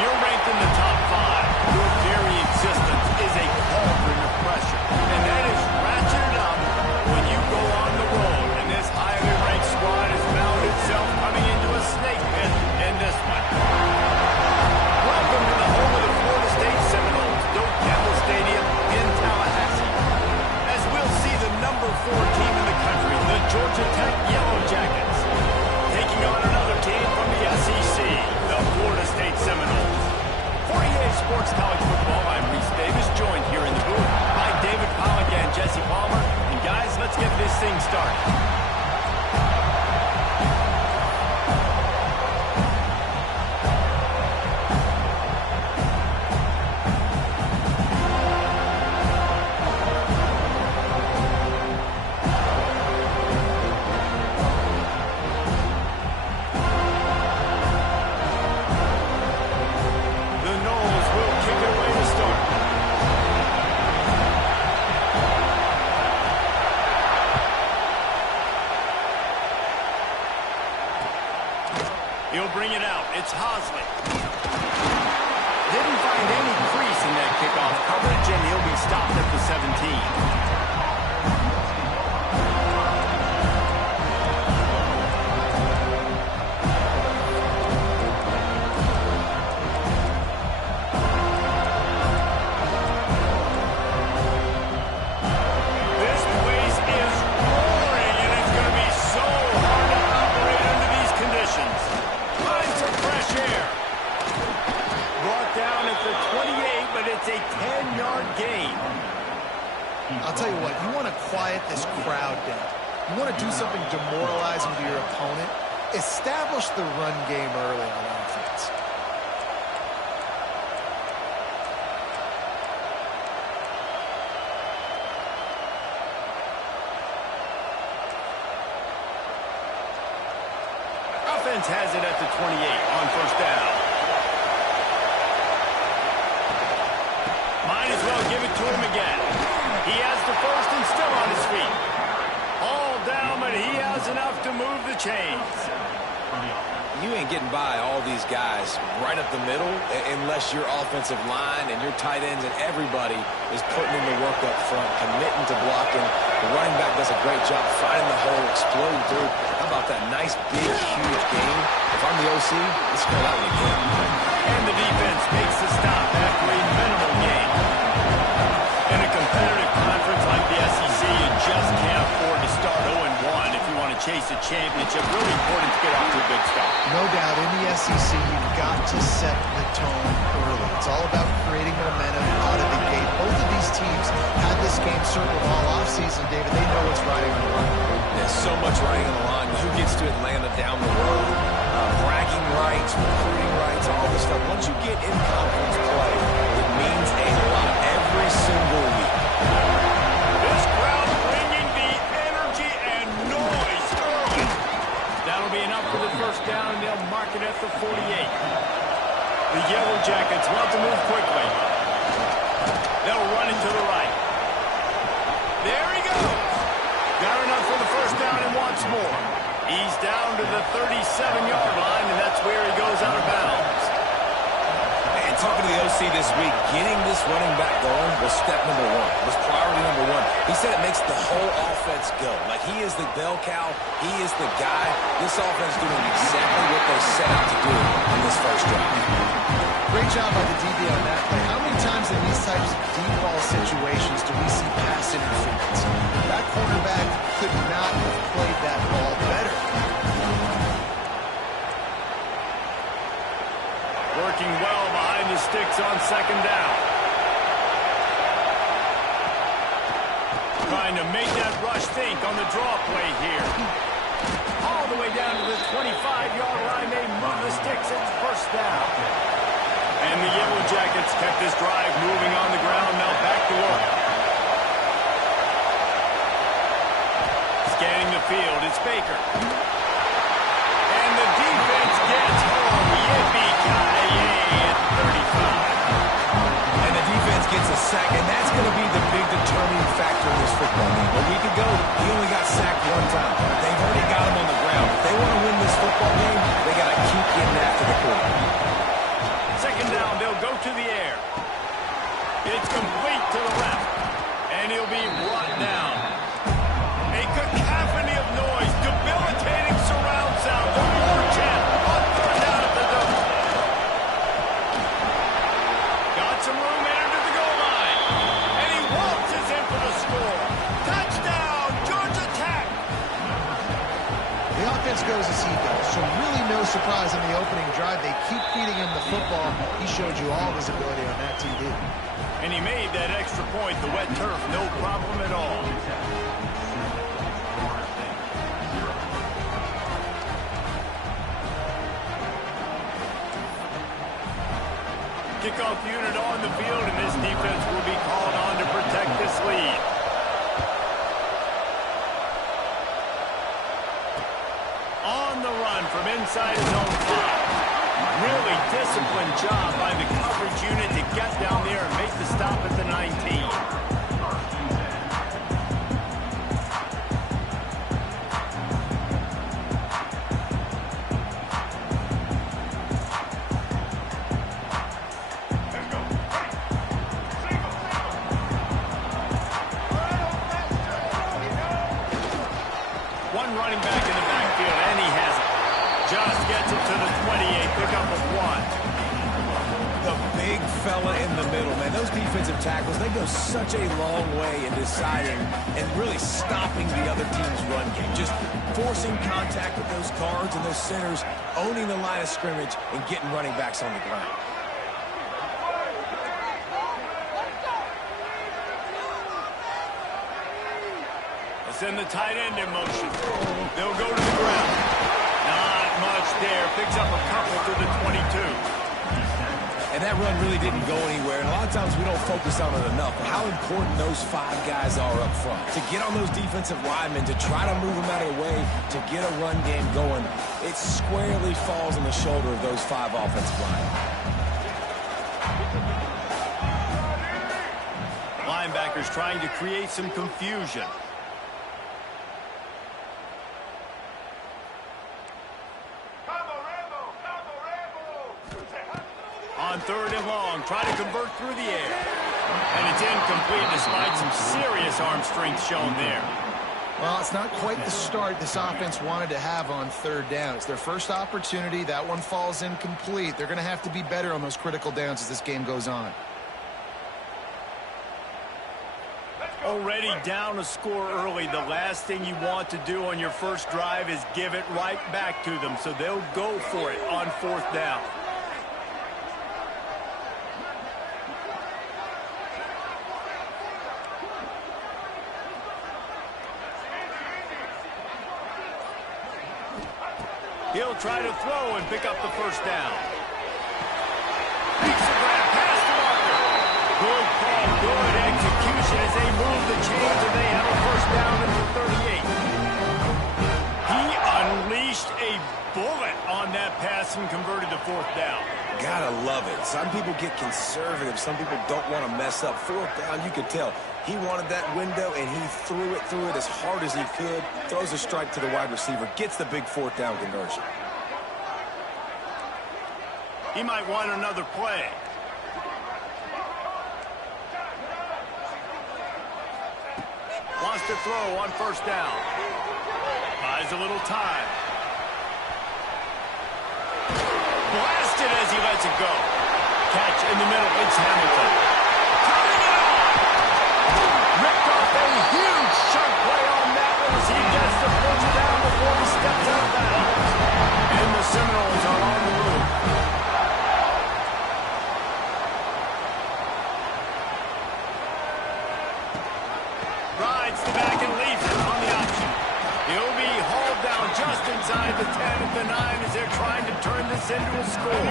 you're ranked in the top 5, your very existence is a cauldron of pressure. And that is ratcheted up when you go on the road. And this highly ranked squad has found itself coming into a snake pit in this one. Welcome to the home of the Florida State Seminoles, Doak Campbell Stadium in Tallahassee. As we'll see the number 4 team in the country, the Georgia Tech Yellow Jackets, taking on another team from the SEC, the Florida State Seminoles. For EA Sports College Football, I'm Reese Davis, joined here in the booth by David Pollack and Jesse Palmer. And guys, let's get this thing started. He'll bring it out. It's Hosley. Didn't find any crease in that kickoff coverage, and he'll be stopped at the 17. It's a 10-yard gain. I'll tell you what, you want to quiet this crowd down. You want to do something demoralizing to your opponent. Establish the run game early on offense. Offense has it at the 28 on first down. Might as well give it to him again. He has the first and still on his feet. All down, but he has enough to move the chains. You ain't getting by all these guys right up the middle unless your offensive line and your tight ends and everybody is putting in the work up front, committing to blocking. The running back does a great job finding the hole, exploding through. How about that nice, big, huge gain? If I'm the OC, let's go that one again. And the defense makes the stop after a minimal gain. In a competitive conference like the SEC, you just can't afford to start 0-1 if you want to chase a championship. Really important to get off to a good start. No doubt, in the SEC, you've got to set the tone early. It's all about creating momentum out of the gate. Both of these teams had this game circled all offseason, David. They know what's riding on the line. There's so much riding on the line. Who gets to Atlanta down the road? Bragging rights, recruiting rights, all this stuff. Once you get in conference play, it means a lot every single week. This crowd bringing the energy and noise early. That'll be enough for the first down, and they'll mark it at the 48. The Yellow Jackets want to move quickly. They'll run it to the right. There he goes. Got enough for the first down and wants more. He's down to the 37-yard line, and that's where he goes out of bounds. And talking to the OC this week, getting this running back going was step number 1, was priority number 1. He said it makes the whole offense go. Like, he is the bell cow. He is the guy. This offense doing exactly what they set out to do on this first drive. Great job by the DB on that play. How many times in these types of deep ball situations do we see pass interference? That quarterback could not have played that ball better. Working well behind the sticks on second down. Trying to make that rush think on the draw play here. All the way down to the 25-yard line. They move the sticks. It's first down. And the Yellow Jackets kept this drive moving on the ground. Now back to work. Scanning the field, it's Baker. And the defense gets home. Yippee-ki-yay at 35. And the defense gets a sack, and that's going to be the big determining factor in this football game. A week ago, he only got sacked 1 time. They've already got him on the ground. If they want to win this football game, they got to keep getting after the quarterback. Second down, they'll go to the air. It's complete to the left, and he'll be brought down. A cacophony of noise, debilitating surround sound, the war chant on third down at the dome. Got some room into the goal line, and he waltzes in for the score. Touchdown, Georgia Tech. The offense goes as he goes, so really no surprise in the opening drive. They keep feeding him the football. He showed you all of his ability on that TV. And he made that extra point, the wet turf, no problem at all. Kickoff unit on the field, and this defense will be called on to protect this lead. On the run from inside his own 5. Really disciplined job by the coverage unit to get down there and make the stop at the 19. One running back in the backfield, and he has it. Just gets it to the 28, pickup of 1. The big fella in the middle, man. Those defensive tackles, they go such a long way in deciding and really stopping the other team's run game. Just forcing contact with those guards and those centers, owning the line of scrimmage, and getting running backs on the ground. Send the tight end in motion. They'll go to the ground. Not much there. Picks up a couple to the 22. And that run really didn't go anywhere. And a lot of times we don't focus on it enough. But how important those 5 guys are up front. To get on those defensive linemen, to try to move them out of the way, to get a run game going, it squarely falls on the shoulder of those 5 offensive linemen. Linebackers trying to create some confusion. On third and long, try to convert through the air. And it's incomplete despite some serious arm strength shown there. Well, it's not quite the start this offense wanted to have on third down. It's their first opportunity. That one falls incomplete. They're going to have to be better on those critical downs as this game goes on. Already down a score early. The last thing you want to do on your first drive is give it right back to them. So they'll go for it on fourth down. He'll try to throw and pick up the first down. Makes a grab, pass to Walker. Good call, good execution as they move the chains and they have a first down at the 38. He unleashed a bullet on that pass and converted to fourth down. Gotta love it. Some people get conservative. Some people don't want to mess up. Fourth down, you could tell. He wanted that window, and he threw it as hard as he could. Throws a strike to the wide receiver. Gets the big fourth down conversion. He might want another play. Wants to throw on first down. Buys a little time. Blasted as he lets it go. Catch in the middle. It's Hamilton. Turning it on. Ripped off a huge chunk play on that one as he gets the first down before he steps out of bounds. And the Seminoles are on the move. Rides the back and leaves it on the option. He'll be hauled down just inside the 10 at the 9 as they're trying to turn this into a score.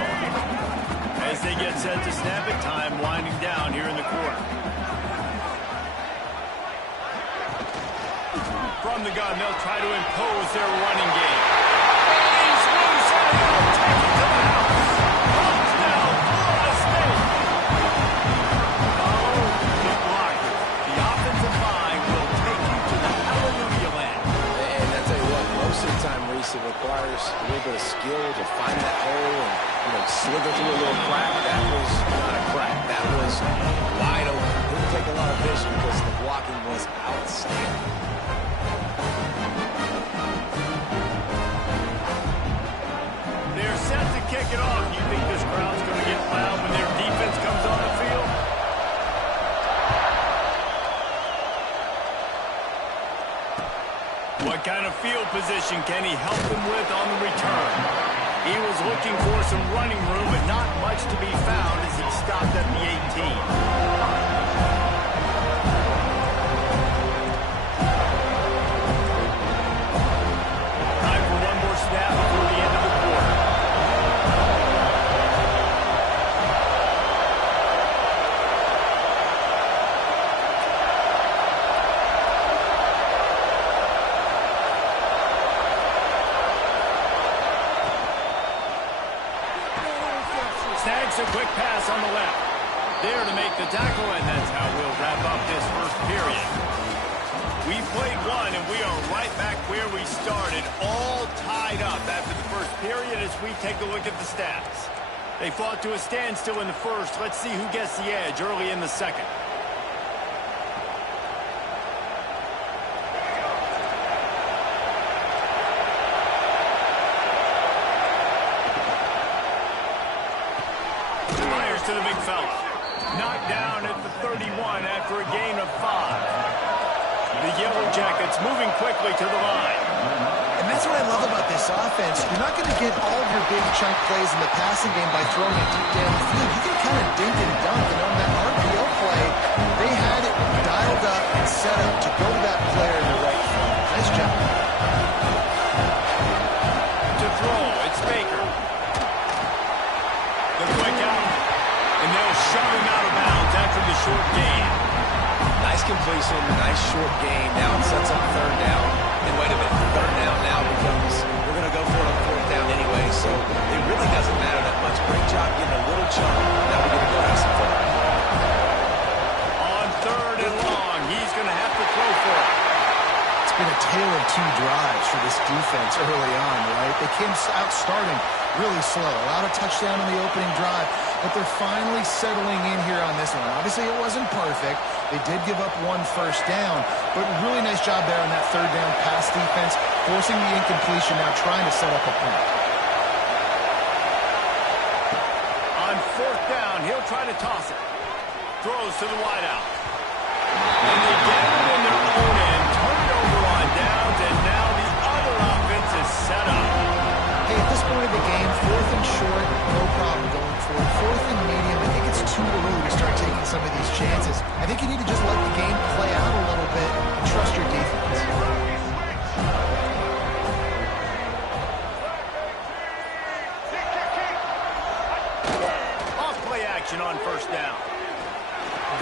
As they get set to snap it, time winding down here in the quarter. From the gun, they'll try to impose their running game. And he's loose and he'll take it to the house. Touchdown, Florida State. Oh, good block. The offensive line will take you to the hallelujah land. And I tell you what, most of the time, Reese, it requires a little bit of skill to find that hole and slither through a little crack. That was not a crack. That was wide open. Didn't take a lot of vision because the blocking was outstanding. They're set to kick it off. You think this crowd's going to get loud when their defense comes on the field? What kind of field position can he help them with on the return? He was looking for some running room, but not much to be found as he stopped at the 18. Time for one more snap before the end of the quarter. Snags a quick pass on the left. There to make the tackle, and that's how we'll wrap up this first period. We played one, and we are right back where we started, all tied up after the first period as we take a look at the stats. They fought to a standstill in the first. Let's see who gets the edge early in the second. Myers to the big fella. Knocked down at the 31 after a gain of 5. The Yellow Jackets moving quickly to the line. And that's what I love about this offense. You're not going to get all of your big chunk plays in the passing game by throwing it deep down the field. You can kind of dink and dunk. And on that RPO play, they had it dialed up and set up to go to that player in the right front. Nice job. To throw, it's Baker. The quick out, and they'll shove him out of bounds after the short gain. Nice completion, nice short gain. Now it sets up third down. And wait a minute, third down now becomes, we're going to go for it on fourth down anyway, so it really doesn't matter that much. Great job getting a little chunk. Now we're going to go have some fun. On third and long, he's going to have to throw for it. It's been a tale of two drives for this defense early on, right? They came out starting really slow. Allowed a touchdown on the opening drive, but they're finally settling in here on this one. Obviously, it wasn't perfect. They did give up one first down, but really nice job there on that third down pass defense, forcing the incompletion, now trying to set up a punt. On fourth down, he'll try to toss it. Throws to the wideout. And they get it in their own end, turn it over on downs, and now the other offense is set up. Hey, at this point of the game, fourth and short, no problem going for it. Fourth and medium, I think it's too early to start taking some of these chances. I think you need to just let the game play out a little bit and trust your defense. Off play action on first down.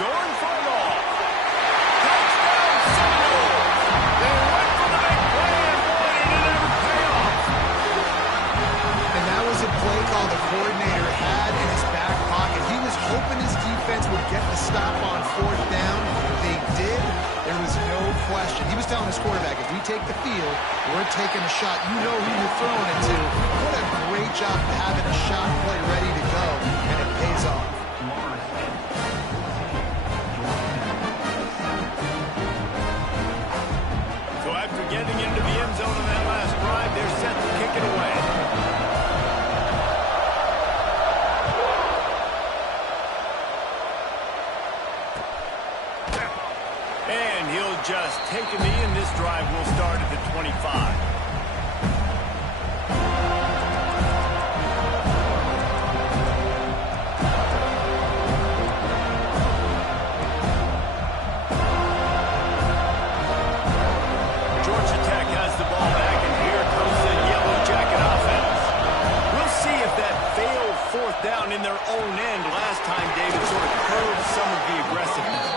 Going for it all. Touchdown, Seminoles! They went for the big play, and boy, did it ever pay off. And that was a play call the coordinator had in his back pocket. He was hoping his defense would get the stop on fourth down. They did. There was no question. He was telling his quarterback, if we take the field, we're taking a shot. You know who you're throwing it to. What a great job of having a shot play ready to go, and it pays off. So after getting into the end zone on that last drive, they're set to kick it away. And he'll just take a knee, and this drive will start at the 25. Georgia Tech has the ball back, and here comes the Yellow Jacket offense. We'll see if that failed fourth down in their own end last time, David, sort of curbed some of the aggressiveness.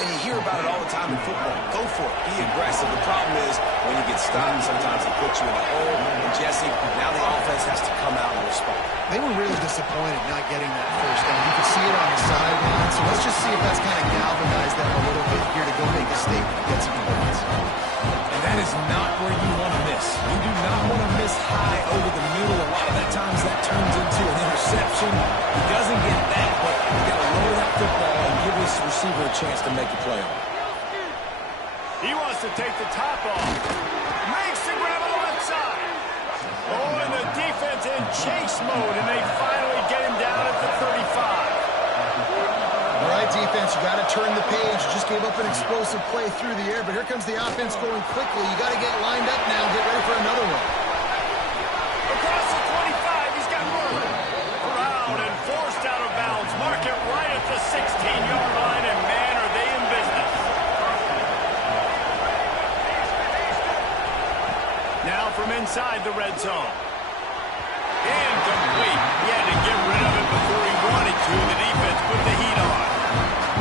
And you hear about it all the time in football. Go for it. Be aggressive. The problem is when you get stopped, sometimes they put you in a hole. And Jesse, now the offense has to come out and respond. They were really disappointed not getting that first down. You could see it on the sideline. So let's just see if that's kind of galvanized them a little bit here to go make a statement and get some points. And that is not where you want to miss. You do not want to miss high over the middle. A lot of that times that turns into an interception. He doesn't get that. a chance to make a play on. He wants to take the top off. Makes the grab on the left side. Oh, and the defense in chase mode, and they finally get him down at the 35. All right, defense, you got to turn the page. You just gave up an explosive play through the air, but here comes the offense going quickly. You got to get lined up now and get ready for another one. Across the 25, he's got room. Around and forced out of bounds. Mark it right at the 16-yard line, and man, are they in business. Now from inside the red zone. Incomplete. He had to get rid of it before he wanted to. The defense put the heat on.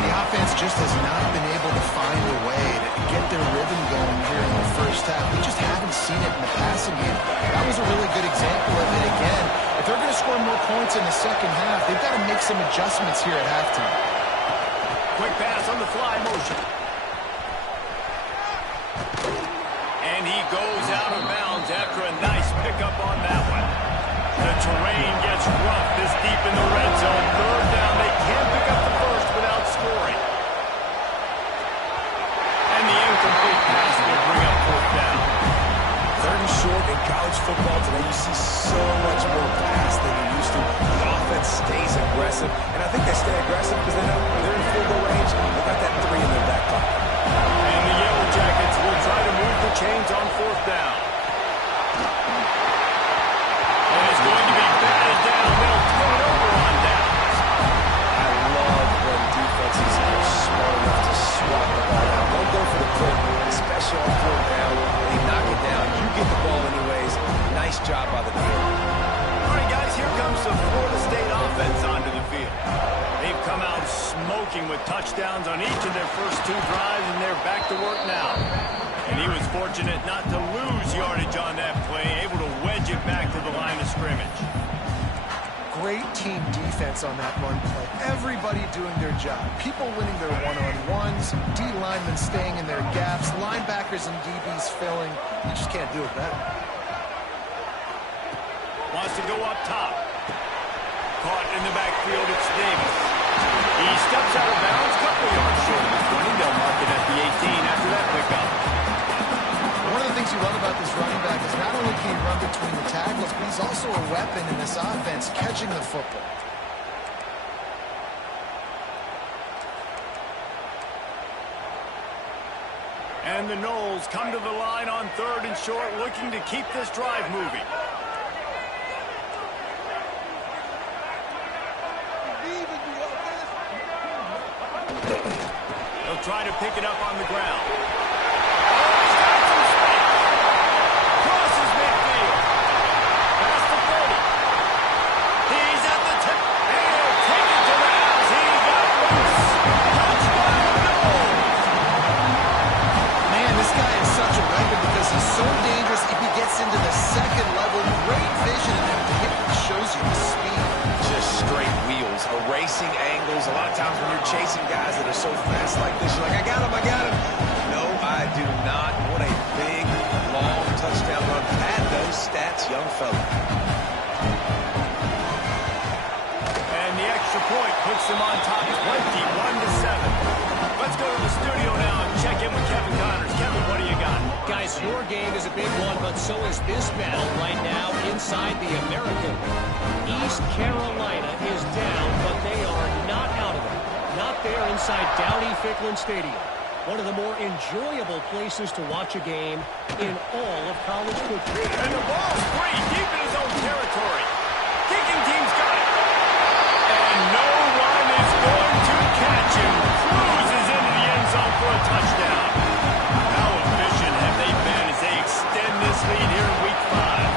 The offense just has not been able to find a way to get their rhythm going here in the first half. We just haven't seen it in the passing game. That was a really good example of it again. If they're going to score more points in the second half, they've got to make some adjustments here at halftime. Quick pass on the fly motion. And he goes out of bounds after a nice pickup on that one. The terrain gets rough this deep in the red zone. Third down, they can't pick up the first without scoring. And the incomplete pass will bring up fourth down. Third and short in college football today, you see so much more pass than you used to. The offense stays aggressive, and I think they stay aggressive because they know they're in field goal range. They've got that 3 in their back pocket. And the Yellow Jackets will try to move the chains on fourth down. And it's going to be batted down. They'll turn it over on downs. I love when defenses are smart enough to swat the ball out. Don't go for the quick, especially on fourth down. They knock it down. You get the ball anyways. Nice job by the defense. All right, guys, here comes the Florida State offense onto the field. They've come out smoking with touchdowns on each of their first 2 drives, and they're back to work now. And he was fortunate not to lose yardage on that play, able to wedge it back to the line of scrimmage. Great team defense on that run play. Everybody doing their job. People winning their one-on-ones, D linemen staying in their gaps, linebackers and DBs filling. You just can't do it better. Wants to go up top. Caught in the backfield, it's Davis. He steps out of bounds, couple yards short of the 20. They'll mark it at the 18 after that pickup. One of the things you love about this running back is not only can he run between the tackles, but he's also a weapon in this offense, catching the football. And the Noles come to the line on third and short, looking to keep this drive moving. They'll try to pick it up on the ground. Crosses midfield. Past the 30. He's at the 10. And he'll take it to the house. He got loose. Touchdown, Noles. Man, this guy is such a weapon because he's so dangerous if he gets into the second level. Great vision, and it shows you the speed. Just straight wheels, erasing angles. A lot of times when you're chasing guys that are so fast like this, you're like, I got him, I got him. No, I do not. What a big, long touchdown run. Add those stats, young fella. And the extra point puts them on top 21-7. Let's go to the studio now and check in with Kevin Connors. Kevin, what do you got? Guys, your game is a big one, but so is this battle right now inside the American. East Carolina is down, but they are not out of it. Not there inside Dowdy-Ficklin Stadium. One of the more enjoyable places to watch a game in all of college football. And the ball's free, deep in his own territory. Kicking team's got it. And no one is going to catch him. Cruises into the end zone for a touchdown. How efficient have they been as they extend this lead here in Week 5?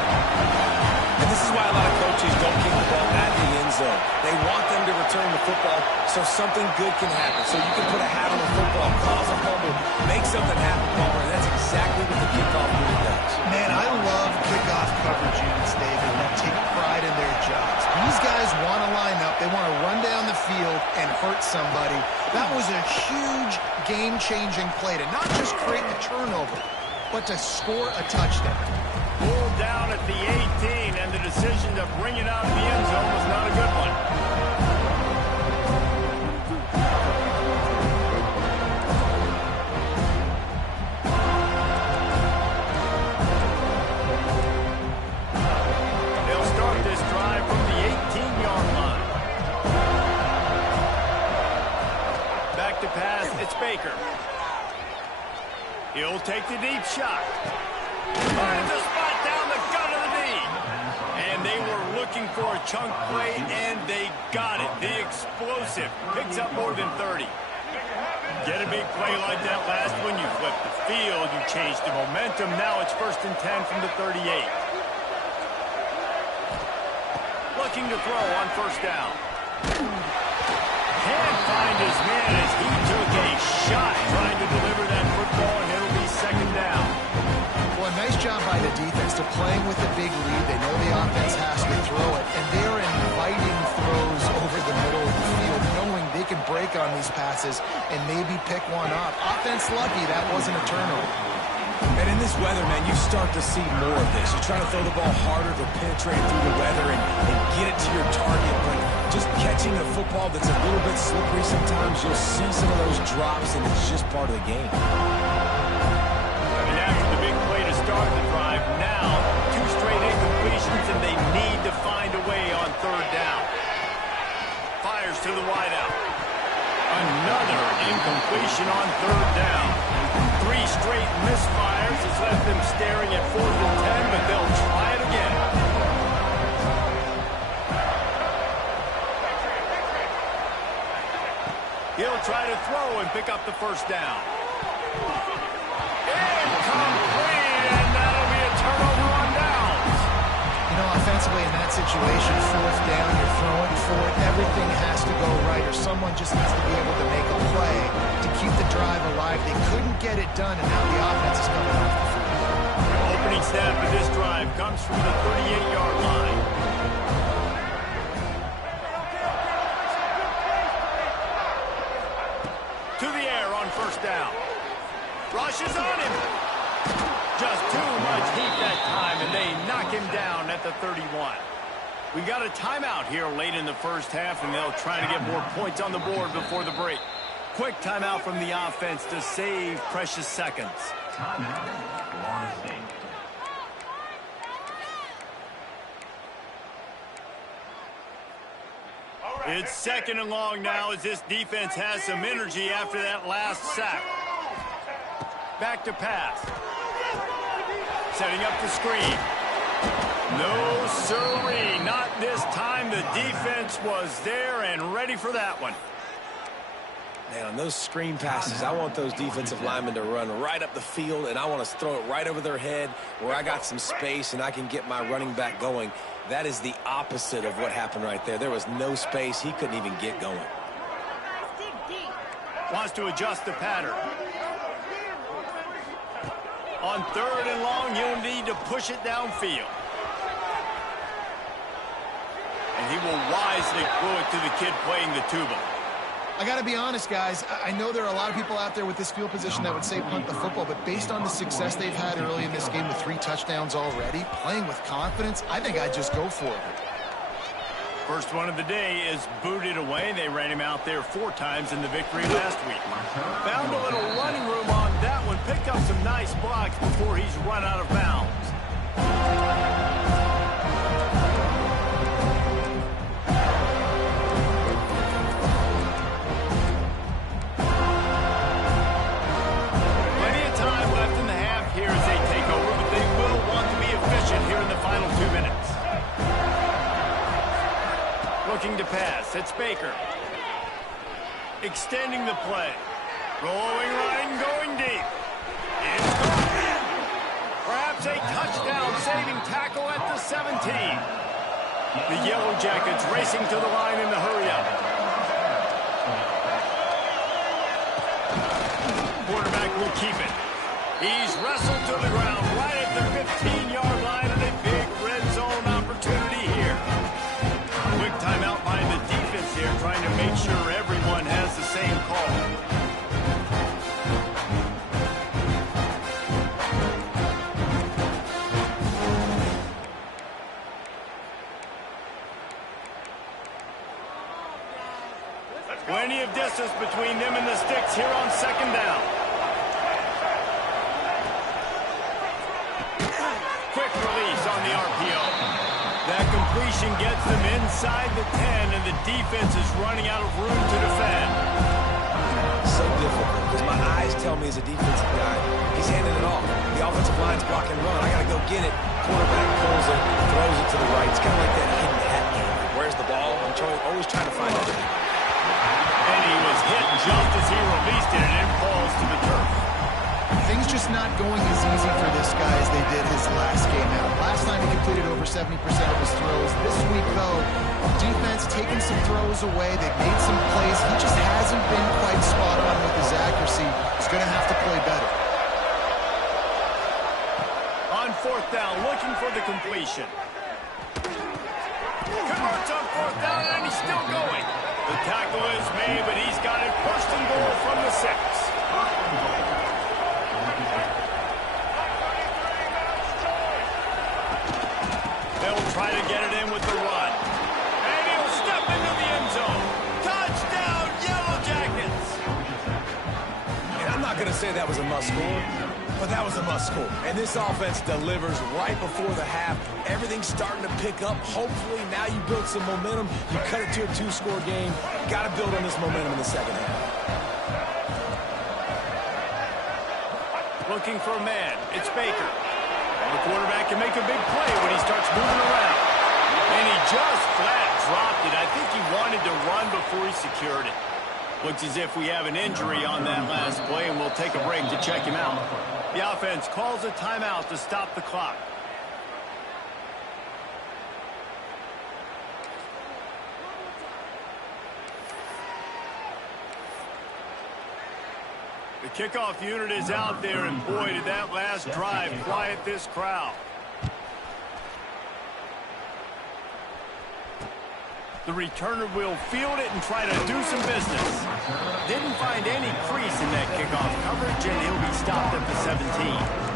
And this is why a lot of coaches don't kick the ball at the end zone. They want them to return the football so something good can happen. So you can put a hat on the football, cause a fumble, make something happen, Palmer. And that's exactly what the kickoff really does. Man, I love kickoff coverage units, David, that take pride in their jobs. These guys want to line up. They want to run down the field and hurt somebody. That was a huge game-changing play to not just create the turnover, but to score a touchdown. Pulled down at the 18, and the decision to bring it out of the end zone was not a good one. to pass. It's Baker. He'll take the deep shot. Finds a spot down the gut of the knee. And they were looking for a chunk play, and they got it. The explosive picks up more than 30. Get a big play like that last one, you flip the field, you change the momentum. Now it's 1st and 10 from the 38. Looking to throw on 1st down. Can't find his man as he took a shot trying to deliver that football, and it'll be 2nd down. Well, nice job by the defense. They're playing with a big lead. They know the offense has to throw it, and they're inviting throws over the middle of the field, knowing they can break on these passes and maybe pick one off. Offense lucky that wasn't a turnover. And in this weather, man, you start to see more of this. You're trying to throw the ball harder to penetrate through the weather and get it to your target. But just catching a football that's a little bit slippery sometimes, you'll see some of those drops, and it's just part of the game. And after the big play to start the drive, now 2 straight incompletions, and they need to find a way on 3rd down. Fires to the wideout. Another incompletion on 3rd down. 3 straight misfires has left them staring at 4th and 10, but they'll try it again. He'll try to throw and pick up the 1st down. Incomplete, and that'll be a turnover on downs. You know, offensively in that situation, 4th down, you're throwing for it. Everything has to go right, or someone just needs to be able to make a play to keep the drive alive. They couldn't get it done, and now the offense is coming off the field. Opening snap of this drive comes from the 38-yard line. To the air on 1st down. Rushes on him. Just too much heat that time, and they knock him down at the 31. We got a timeout here late in the 1st half, and they'll try to get more points on the board before the break. Quick timeout from the offense to save precious seconds. It's 2nd and long now as this defense has some energy after that last sack. Back to pass. Setting up the screen. No, sirree, not this time. The defense was there and ready for that one. Man, on those screen passes, I want those defensive linemen to run right up the field, and I want to throw it right over their head where I got some space and I can get my running back going. That is the opposite of what happened right there. There was no space. He couldn't even get going. Wants to adjust the pattern. On 3rd and long, you'll need to push it downfield. And he will wisely throw it to the kid playing the tuba. I got to be honest, guys. I know there are a lot of people out there with this field position that would say punt the football, but based on the success they've had early in this game with 3 touchdowns already, playing with confidence, I think I'd just go for it. First one of the day is booted away. They ran him out there 4 times in the victory last week. Found a little running room on that one. Picked up some nice blocks before he's run out of bounds. Plenty of time left in the half here as they take over, but they will want to be efficient here in the final 2 minutes. Looking to pass. It's Baker. Extending the play. Rolling right and going deep. It's gone. Perhaps a touchdown-saving tackle at the 17. The Yellow Jackets racing to the line in the hurry-up. Quarterback will keep it. He's wrestled to the ground right at the 15-yard line, and a big red zone opportunity here. Quick timeout by the defense here, trying to make sure everyone has the same call. Plenty of distance between them and the sticks here on 2nd down. Quick release on the RPO. That completion gets them inside the 10, and the defense is running out of room to defend. tell me as a defensive guy, he's handing it off. The offensive line's blocking run. I got to go get it. Quarterback pulls it, throws it to the right. It's kind of like that hidden hat game. Where's the ball? I'm always trying to find it. And he was hit just as he released it, and it falls to the turf. Things just not going as easy for this guy as they did his last game out. Last time he completed over 70% of his throws. This week, though, defense taking some throws away. They've made some plays. He just hasn't been quite spot on with his accuracy. He's going to have to play better. On fourth down, looking for the completion. Converts on fourth down, and he's still going. The tackle is made, but he's got it first and goal from the 6. They'll try to get it in with the run. And he'll step into the end zone. Touchdown, Yellow Jackets! And I'm not going to say that was a must-score, but that was a must-score. And this offense delivers right before the half. Everything's starting to pick up. Hopefully, now you build some momentum. You cut it to a 2-score game. Got to build on this momentum in the second half. Looking for a man. It's Baker. The quarterback can make a big play when he starts moving around. And he just flat dropped it. I think he wanted to run before he secured it. Looks as if we have an injury on that last play, and we'll take a break to check him out. The offense calls a timeout to stop the clock. The kickoff unit is out there, and boy, did that last drive quiet this crowd. The returner will field it and try to do some business. Didn't find any crease in that kickoff coverage, and he'll be stopped at the 17.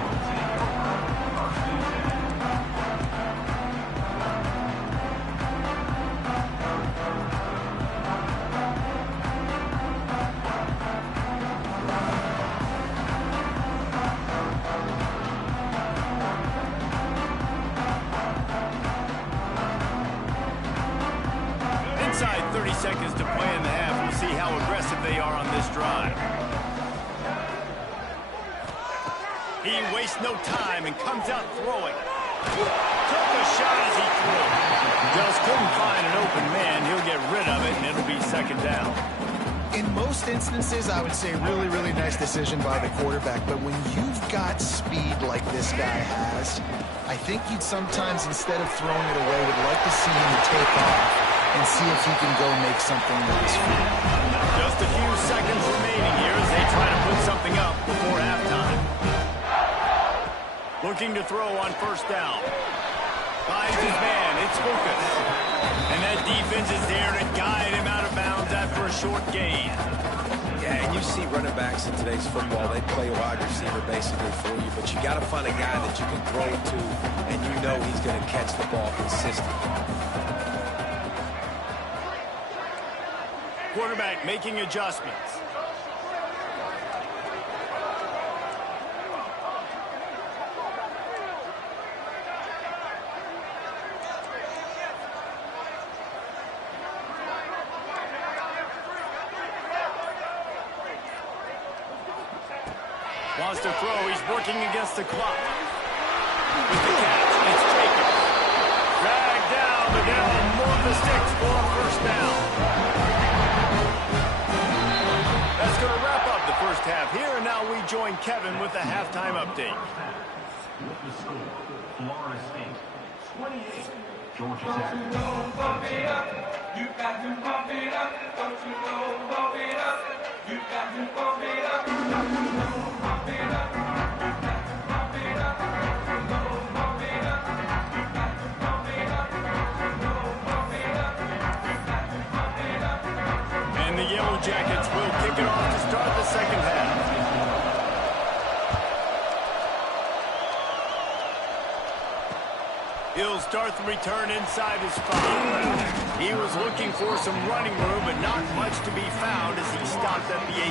Inside 30 seconds to play in the half. We'll see how aggressive they are on this drive. He wastes no time and comes out throwing. Took a shot as he threw. Just couldn't find an open man. He'll get rid of it, and it'll be second down. In most instances, I would say really, really nice decision by the quarterback. But when you've got speed like this guy has, I think you'd sometimes, instead of throwing it away, would like to see him take off and see if he can go make something with his feet. Just a few seconds remaining here as they try to put something up before halftime. Looking to throw on first down. Finds his man. It's Lucas. And that defense is there to guide him out of bounds after a short gain. Yeah, and you see running backs in today's football, they play wide receiver basically for you, but you got to find a guy that you can throw it to, and you know he's going to catch the ball consistently. Quarterback making adjustments. Wants to throw. He's working against the clock. With the catch, it's Jacobs. Dragged down, but they'll move the sticks for a first down. That's going to wrap up the first half here, and now we join Kevin with the halftime update. With the score, Florida State 28, Georgia Tech. Pump it up. You got to pump it up. Don't you know? Pump it up. You got to pump it up. Don't you know? Pump it up. You got to pump it up. Don't you know? Pump it up. You got to pump it up. Don't you know? Pump it up. You got to pump it up. And the Yellow Jackets will kick it off to start the second half. He'll start the return inside his 5. He was looking for some running room, but not much to be found as he stopped at the 18.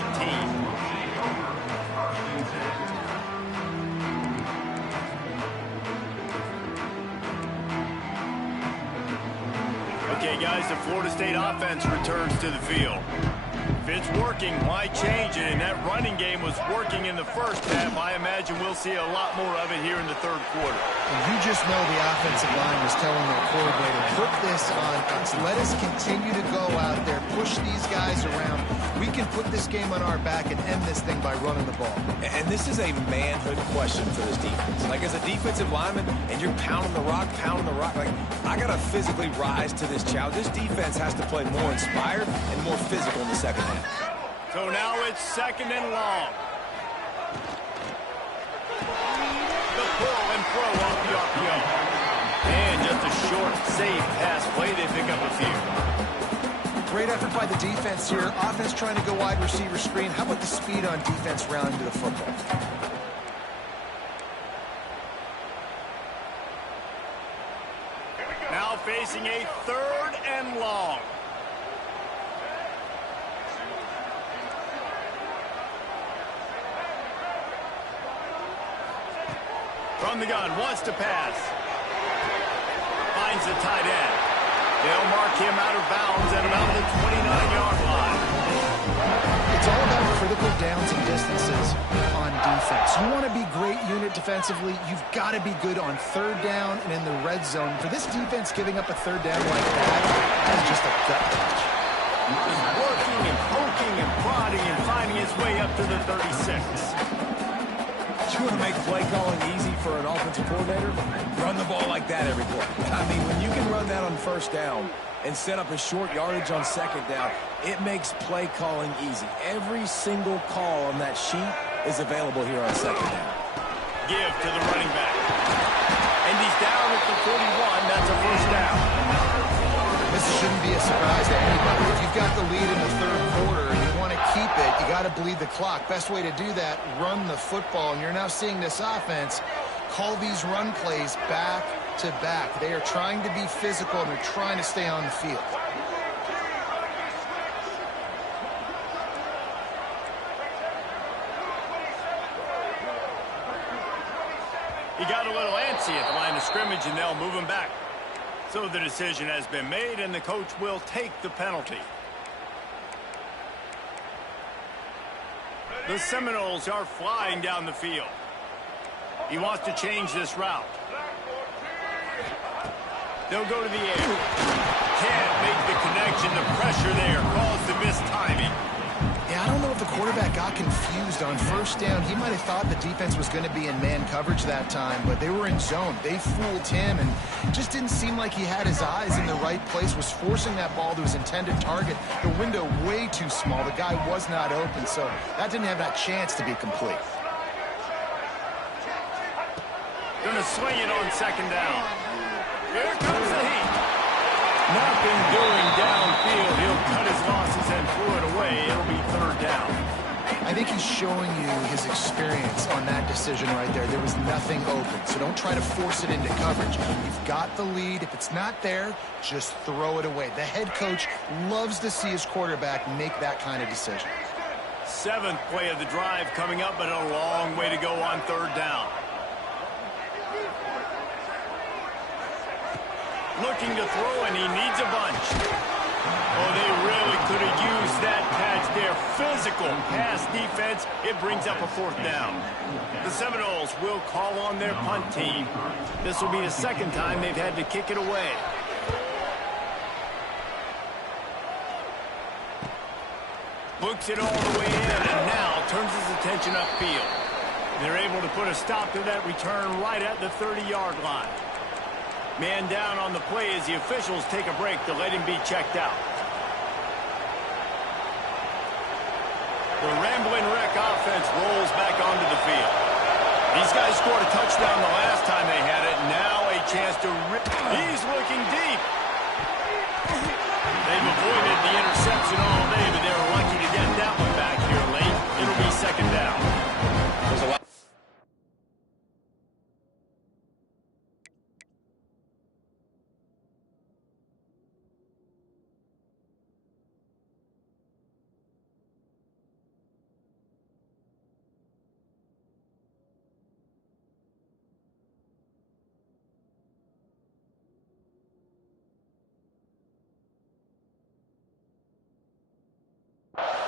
Okay, guys, the Florida State offense returns to the field. If it's working, thinking, why change it? And that running game was working in the first half. I imagine we'll see a lot more of it here in the third quarter. And you just know the offensive line was telling their coordinator, put this on us. Let us continue to go out there, push these guys around. We can put this game on our back and end this thing by running the ball. And this is a manhood question for this defense. Like, as a defensive lineman, and you're pounding the rock, like, I got to physically rise to this challenge. This defense has to play more inspired and more physical in the second half. So now it's 2nd and long. The pull and throw off the RPO. And just a short, safe pass play. They pick up a few. Great effort by the defense here. Offense trying to go wide receiver screen. How about the speed on defense rounding to the football? Now facing a 3rd and long. From the gun, wants to pass. Finds the tight end. They'll mark him out of bounds at about the 29-yard line. It's all about critical downs and distances on defense. You want to be great unit defensively, you've got to be good on 3rd down and in the red zone. For this defense, giving up a 3rd down like that is just a gut punch. He's working and poking and prodding and finding his way up to the 36. You want to make play calling easy for an offensive coordinator? Run the ball like that every play. I mean, when you can run that on 1st down and set up a short yardage on 2nd down, it makes play calling easy. Every single call on that sheet is available here on 2nd down. Give to the running back. And he's down at the 41. That's a 1st down. This shouldn't be a surprise to anybody. If you've got the lead in the 3rd quarter and you want to keep it, you got to bleed the clock. Best way to do that, run the football. And you're now seeing this offense call these run plays back to back. They are trying to be physical and they're trying to stay on the field. He got a little antsy at the line of scrimmage, and they'll move him back. So the decision has been made, and the coach will take the penalty. The Seminoles are flying down the field. He wants to change this route. They'll go to the air. Can't make the connection. The pressure there caused the mistiming. Yeah, I don't know if the quarterback got confused on 1st down. He might have thought the defense was going to be in man coverage that time, but they were in zone. They fooled him, and it just didn't seem like he had his eyes in the right place, was forcing that ball to his intended target. The window way too small. The guy was not open, so that didn't have that chance to be complete. Gonna swing it on 2nd down. Here comes the heat. Nothing doing downfield. He'll cut his losses and throw it away. It'll be 3rd down. I think he's showing you his experience on that decision right there. There was nothing open, so don't try to force it into coverage. You've got the lead. If it's not there, just throw it away. The head coach loves to see his quarterback make that kind of decision. 7th play of the drive coming up, but a long way to go on 3rd down. Looking to throw, and he needs a bunch. Oh, they really could have used that patch there. Physical pass defense. It brings up a 4th down. The Seminoles will call on their punt team. This will be the 2nd time they've had to kick it away. Looks it all the way in, and now turns his attention upfield. They're able to put a stop to that return right at the 30-yard line. Man down on the play as the officials take a break to let him be checked out. The Ramblin' Wreck offense rolls back onto the field. These guys scored a touchdown the last time they had it. Now a chance to rip. He's looking deep. They've avoided the interception all day, but they were lucky to get that one back here late. It'll be 2nd down. There's a lot.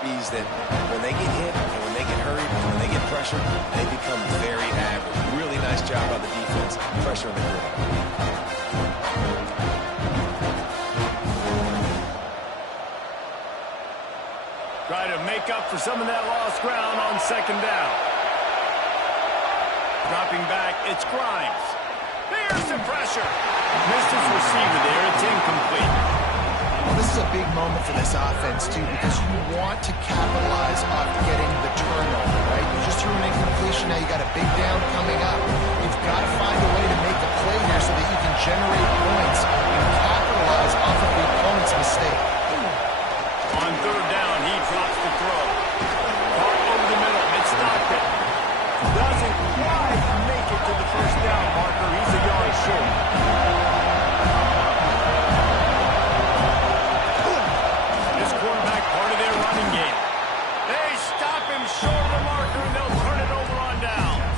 rookies that when they get hit and when they get hurried and when they get pressured, they become very average. Really nice job by the defense, pressuring the quarterback. Try to make up for some of that lost ground on second down. Dropping back, it's Grimes. There's the pressure. Missed his receiver there. It's incomplete. Well, this is a big moment for this offense, too, because you want to capitalize off getting the turnover, right? You just threw an incompletion. Now you got a big down coming up. You've got to find a way to make a play here so that you can generate points and capitalize off of the opponent's mistake. On third down, he drops the throw. Caught over the middle. It's Stockton. Doesn't quite make it to the first down marker. He's a yard short. This quarterback part of their running game. They stop him short of the marker, and they'll turn it over on downs.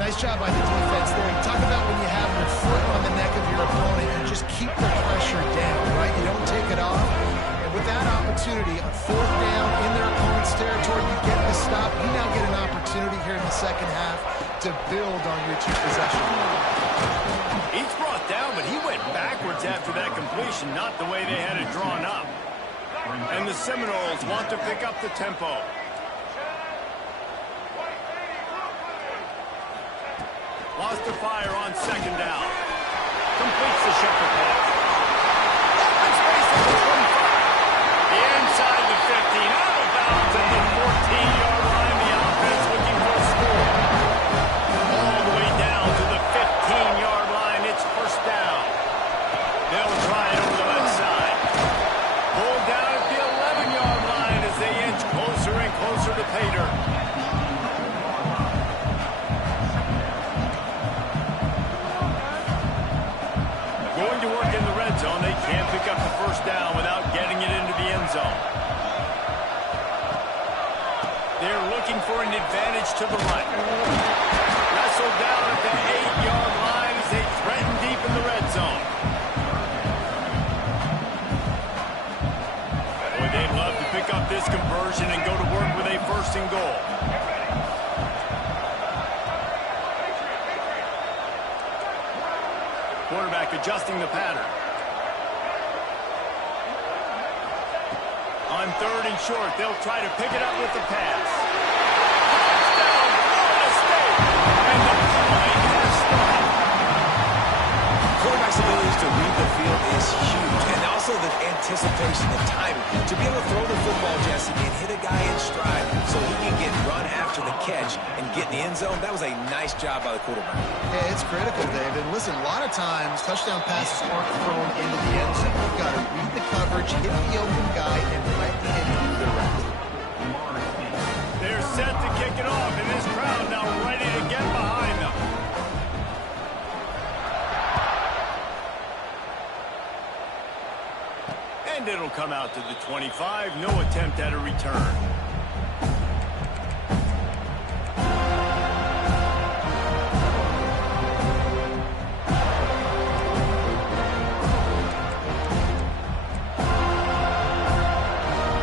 Nice job by the defense there. You talk about when you have your foot on the neck of your opponent, you just keep the pressure down, right? You don't take it off. With that opportunity, on fourth down in their opponent's territory, you get the stop. You now get an opportunity here in the second half to build on your two-possession. He's brought down, but he went backwards after that completion, not the way they had it drawn up. And the Seminoles want to pick up the tempo. Lost the fire on second down. Completes the shuffle pass. Open space at the 25. Inside the 15, out of bounds at the 14-yard line. The offense looking for a score. All the way down to the 15-yard line. It's first down. They'll try it over the left side. Pulled down at the 11-yard line as they inch closer and closer to pay dirt. Going to work in the red zone. They can't pick up the first down without getting it into the end zone. They're looking for an advantage to the right. Wrestled down at the 8-yard line as they threaten deep in the red zone. Boy, they'd love to pick up this conversion and go to work with a first and goal. Quarterback adjusting the pattern. On third and short, they'll try to pick it up with the pass. Touchdown, Florida State! And the play has started. Quarterback's ability to read the field is huge, and also the anticipation, the timing. To be able to throw the football, Jesse, and hit a guy in stride so he can get run after the catch and get in the end zone, that was a nice job by the quarterback. Yeah, it's critical, David. Listen, a lot of times, touchdown passes aren't thrown into the end zone. You've got to read the coverage, hit the open guy, and let the hit do the rest. They're set to kick it off, and this crowd now ready to get behind them. And it'll come out to the 25. No attempt at a return.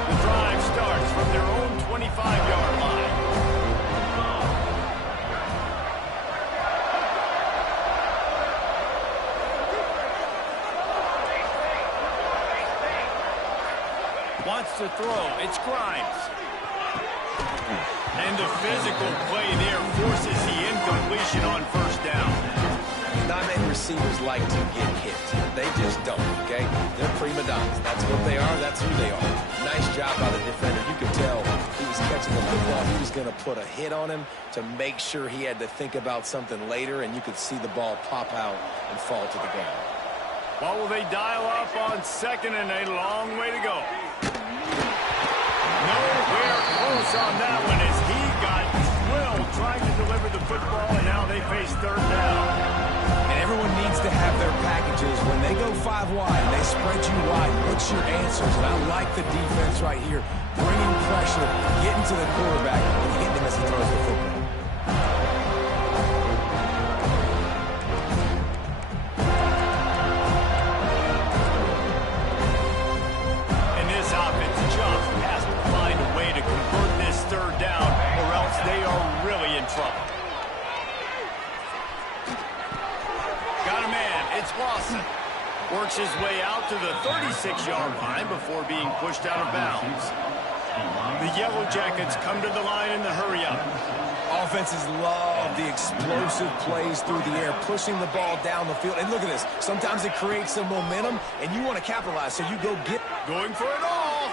The drive starts from their own 25-yard line. Wants to throw. It's Grimes. And the physical play there forces the incompletion on first down. Not many receivers like to get hit. They just don't, okay? They're prima donnas. That's what they are. That's who they are. Nice job by the defender. You could tell he was catching the football. He was going to put a hit on him to make sure he had to think about something later, and you could see the ball pop out and fall to the ground. What will they dial up on second and a long way to go? Nowhere close on that one as he got drilled trying to deliver the football, and now they face third down. And everyone needs to have their packages. When they go 5 wide and they spread you wide, what's your answers? And I like the defense right here, bringing pressure, getting to the quarterback, and hitting him as he throws the football. And this offense just has to trouble. Got a man. It's Lawson. Works his way out to the 36-yard line before being pushed out of bounds. The Yellow Jackets come to the line in the hurry-up. Offenses love the explosive plays through the air, pushing the ball down the field. And look at this. Sometimes it creates some momentum, and you want to capitalize, so you go get... Going for it all.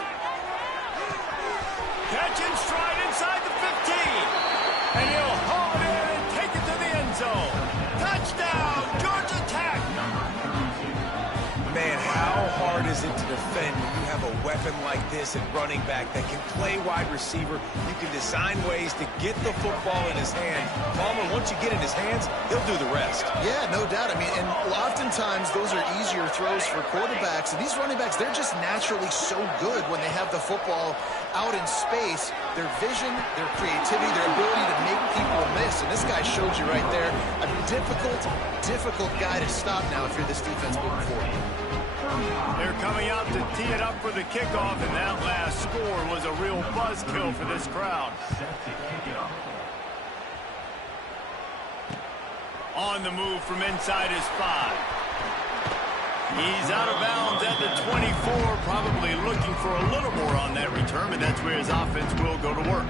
Catch in stride inside the 15. And he'll haul it in and take it to the end zone. Touchdown, Georgia Tech. Man, how hard is it to defend when you have a weapon like this at running back that can play wide receiver? You can design ways to get the football in his hand. Palmer, once you get in his hands, he'll do the rest. Yeah, no doubt. I mean, and oftentimes those are easier throws for quarterbacks. And these running backs, they're just naturally so good when they have the football out in space. Their vision, their creativity, their ability to make people miss. And this guy showed you right there. A difficult guy to stop now if you're this defense moving forward. They're coming out to tee it up for the kickoff, and that last score was a real buzzkill for this crowd. On the move from inside his 5. He's out of bounds at the 24, probably looking for a little more on that return, and that's where his offense will go to work.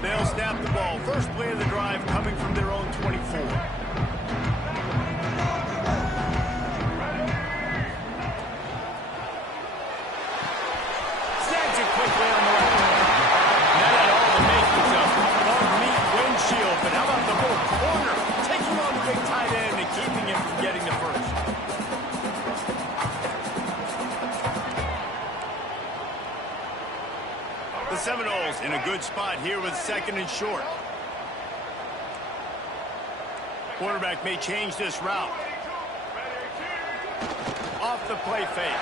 They'll snap the ball. First play of the drive coming from their own 24. Quickly on the right. That had all the makings of bug meat windshield, but how about the whole corner taking on the big tight end and keeping him from getting the first? The Seminoles in a good spot here with 2nd and short. Quarterback may change this route. Off the play fake.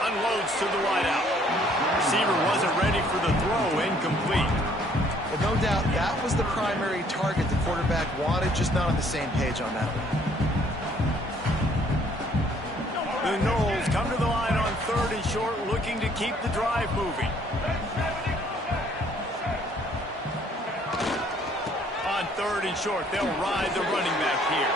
Unloads to the wideout. Receiver wasn't ready for the throw, incomplete. But no doubt that was the primary target the quarterback wanted, just not on the same page on that one. The Noles come to the line on 3rd and short, looking to keep the drive moving. On 3rd and short, they'll ride the running back here.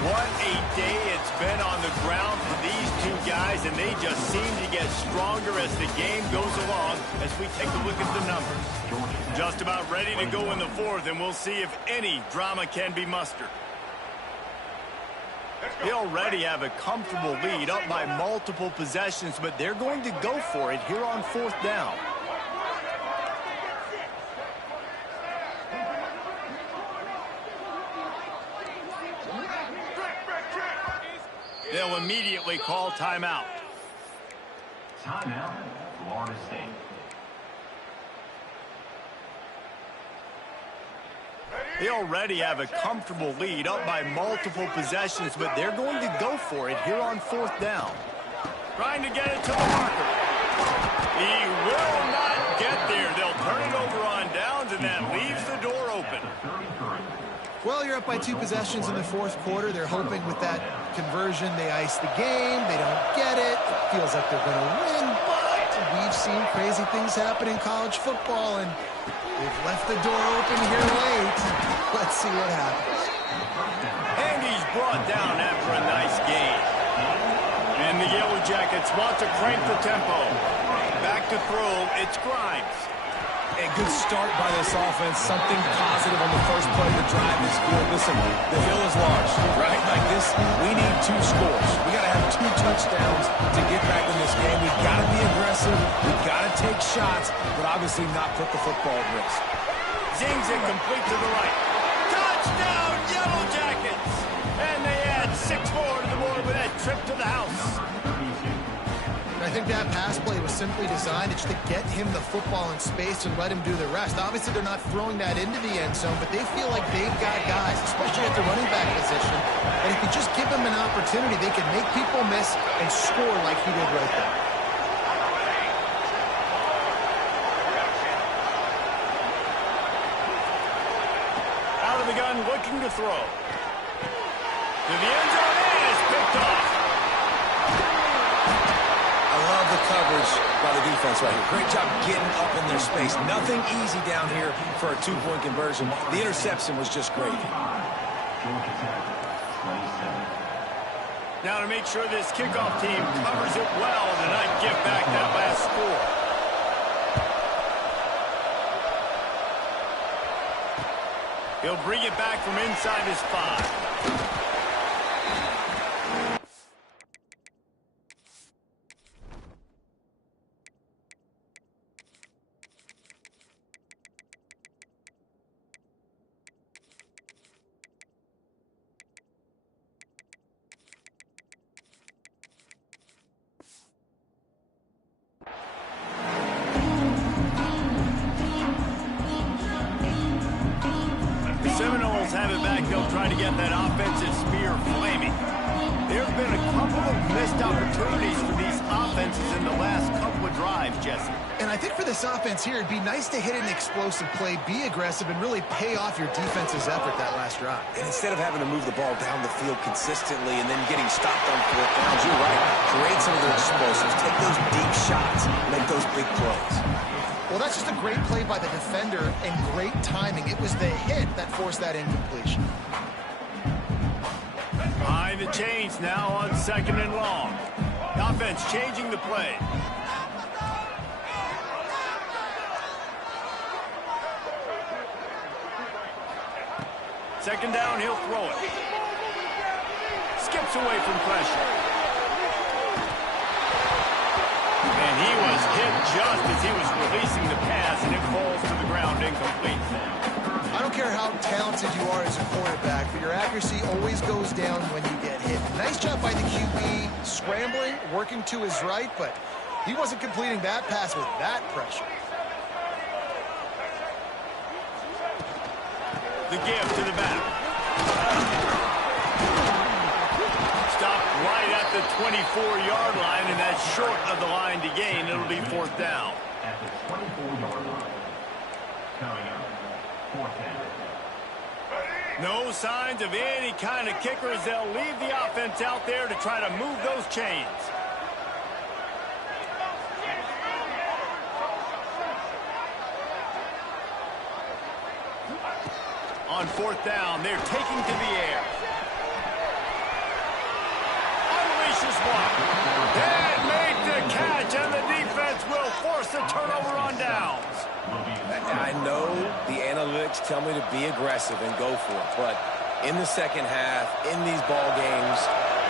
What a day it's been on the ground for these two guys, and they just seem to get stronger as the game goes along as we take a look at the numbers. Just about ready to go in the 4th, and we'll see if any drama can be mustered. They already have a comfortable lead up by multiple possessions, but they're going to go for it here on 4th down. They'll immediately call timeout. Timeout, Florida State. They already have a comfortable lead up by multiple possessions, but they're going to go for it here on 4th down. Trying to get it to the marker. He will not get there. They'll turn it over on downs, and that leaves the door open. Well, you're up by 2 possessions in the 4th quarter. They're hoping with that conversion they ice the game. They don't get it. It feels like they're going to win, but we've seen crazy things happen in college football, and they've left the door open here late. Let's see what happens. And he's brought down after a nice gain. And the Yellow Jackets want to crank the tempo. Back to throw, it's Grimes. A good start by this offense, something positive on the first play to drive this field. Listen, the hill is large, right? Like this, we need 2 scores. We got to have 2 touchdowns to get back in this game. We got to be aggressive. We got to take shots, but obviously not put the football at risk. Zings it complete to the right. Touchdown, Yellow Jackets! And they add 6 more to the board with that trip to the house. I think that pass play was simply designed just to get him the football in space and let him do the rest. Obviously, they're not throwing that into the end zone, but they feel like they've got guys, especially at the running back position, and if you just give them an opportunity, they can make people miss and score like he did right there. Out of the gun, looking to throw. To the end zone, and it's picked off. I love the coverage by the defense right here. Great job getting up in their space. Nothing easy down here for a two-point conversion. The interception was just great. Georgia Tech, 27. Now to make sure this kickoff team covers it well to not give back that last score. He'll bring it back from inside his 5. Seminoles have it back. They'll try to get that offensive spear flaming. There have been a couple of missed opportunities for these offenses in the last couple of drives, Jesse. And I think for this offense here, it'd be nice to hit an explosive play, be aggressive, and really pay off your defense's effort that last drive. And instead of having to move the ball down the field consistently and then getting stopped on 4th downs, you're right. Create some of those explosives. Take those deep shots. Make those big plays. Well, that's just a great play by the defender and great timing. It was the hit that forced that incompletion. Behind the chains now on 2nd and long. The offense changing the play. Second down, he'll throw it. Skips away from pressure. And he was hit just as he was releasing the pass, and it falls to the ground incomplete. I don't care how talented you are as a quarterback, but your accuracy always goes down when you get hit. Nice job by the QB, scrambling, working to his right, but he wasn't completing that pass with that pressure. The give to the back. Stopped right at the 24-yard line, and that's short of the line to gain. It'll be 4th down. At the 24-yard line. Coming up, 4th down. No signs of any kind of kickers. They'll leave the offense out there to try to move those chains. On 4th down, they're taking to the air. Unleashes one. And made the catch, and the defense will force the turnover on downs. I know the analytics tell me to be aggressive and go for it, but in the second half, in these ball games,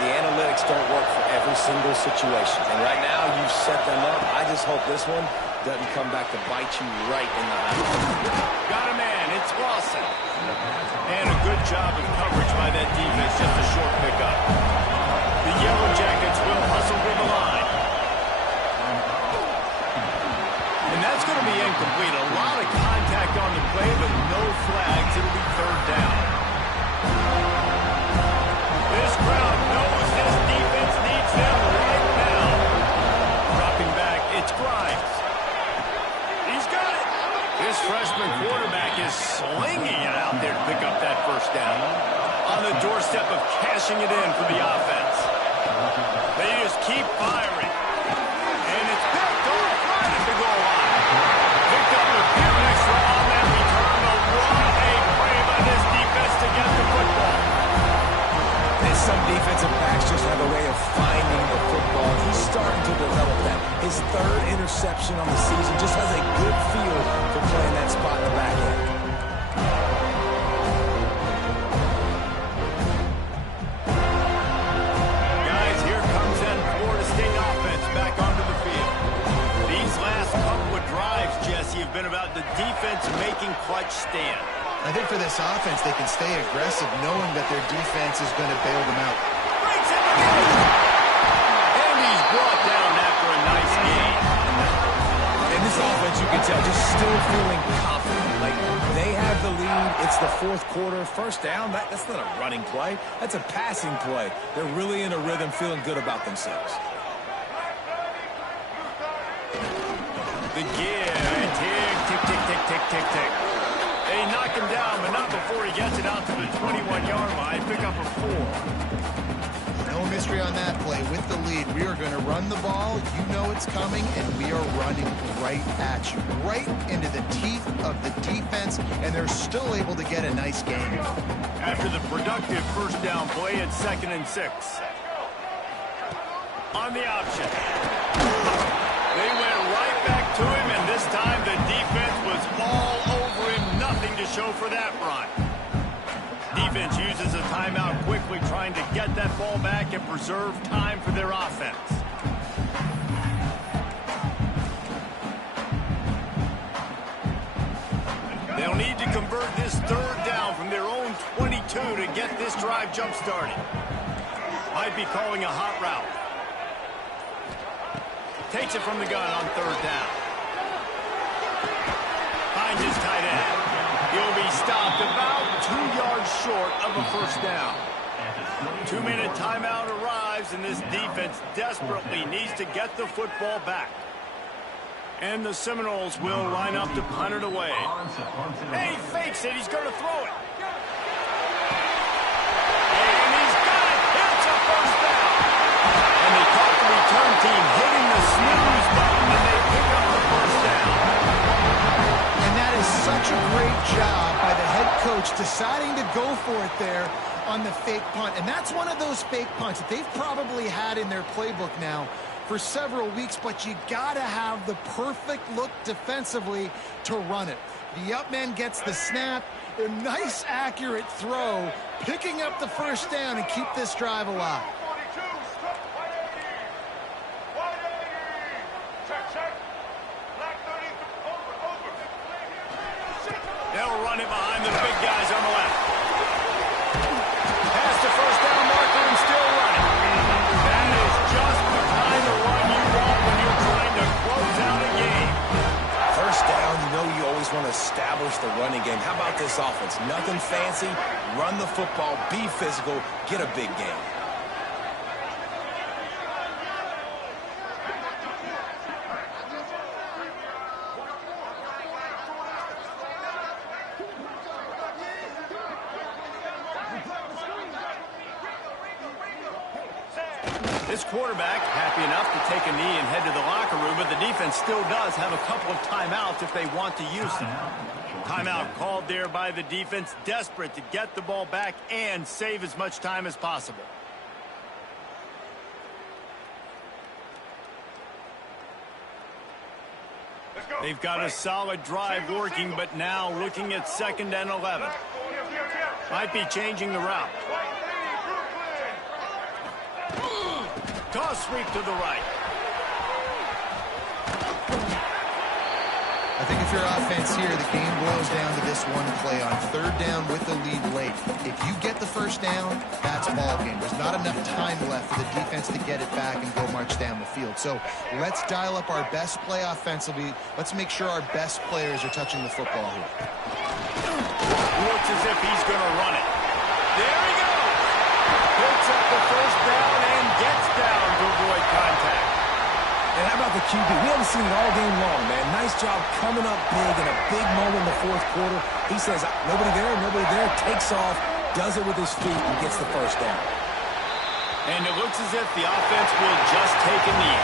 the analytics don't work for every single situation. And right now, you've set them up. I just hope this one doesn't come back to bite you right in the eye. Got a man. It's Lawson. And a good job of coverage by that defense. Just a short pickup. The Yellow Jackets will hustle to the line. And that's going to be incomplete. A lot of contact on the play, but no flags. It'll be 3rd down. This crowd knows this defense needs them right now. Dropping back, it's Grimes. He's got it. This freshman quarterback is slinging it out there to pick up that 1st down. On the doorstep of cashing it in for the offense. They just keep firing. And it's picked off right at the goal line. Picked up a few extra on that return. But what a play by this defense to get the football. And some defensive backs just have a way of finding the football. He's starting to develop that. His 3rd interception on the season just has a good feel for playing that spot in the back end. Guys, here comes that Florida State offense back onto the field. These last couple of drives, Jesse, have been about the defense making clutch stand. I think for this offense, they can stay aggressive knowing that their defense is going to bail them out. Breaks it. And he's brought down after a nice gain. In this offense, you can tell, just still feeling confident. Like, they have the lead. It's the 4th quarter. 1st down, that's not a running play. That's a passing play. They're really in a rhythm, feeling good about themselves. The give. Tick, tick, tick, tick, tick, tick, tick. A They knock him down, but not before he gets it out to the 21-yard line. Pick up a 4. No mystery on that play. With the lead, we are going to run the ball. You know it's coming, and we are running right at you, right into the teeth of the defense, and they're still able to get a nice gain. After the productive first down play, it's 2nd and 6. On the option. They went right back to him, and this time the defense was all over him. Nothing to show for that run. Defense uses a timeout quickly, trying to get that ball back and preserve time for their offense. They'll need to convert this 3rd down from their own 22 to get this drive jump-started. Might be calling a hot route. Takes it from the gun on 3rd down. Finds his tight end. He'll be stopped about 2 yards short of a first down. 2-minute timeout arrives, and this defense desperately needs to get the football back. And the Seminoles will line up to punt it away. Hey, he fakes it. He's going to throw it. And he's got it. It's a first down. And they caught the return team hitting the snooze button, and they pick up the first down. And that is such a great job by the head coach deciding to go for it there on the fake punt. And that's one of those fake punts that they've probably had in their playbook now for several weeks, but you gotta have the perfect look defensively to run it. The up man gets the snap, a nice accurate throw, picking up the first down and keep this drive alive. They'll run it behind the big guys on the left. Past the first down marker and still running. That is just the kind of run you want when you're trying to close out a game. First down, you know you always want to establish the running game. How about this offense? Nothing fancy. Run the football, be physical, get a big gain. This quarterback happy enough to take a knee and head to the locker room, but the defense still does have a couple of timeouts if they want to use them. Timeout called there by the defense, desperate to get the ball back and save as much time as possible. They've got a solid drive working, but now looking at 2nd and 11. Might be changing the route. Toss sweep to the right. I think if you're offense here, the game boils down to this one play on 3rd down with the lead late. If you get the first down, that's ball game. There's not enough time left for the defense to get it back and go march down the field. So let's dial up our best play offensively. Let's make sure our best players are touching the football here. Looks as if he's going to run it. There he goes. Picks up the first down and gets down to avoid contact. And how about the QB? We haven't seen it all game long, man. Nice job coming up big in a big moment in the 4th quarter. He says, nobody there, takes off, does it with his feet, and gets the first down. And it looks as if the offense will just take a knee.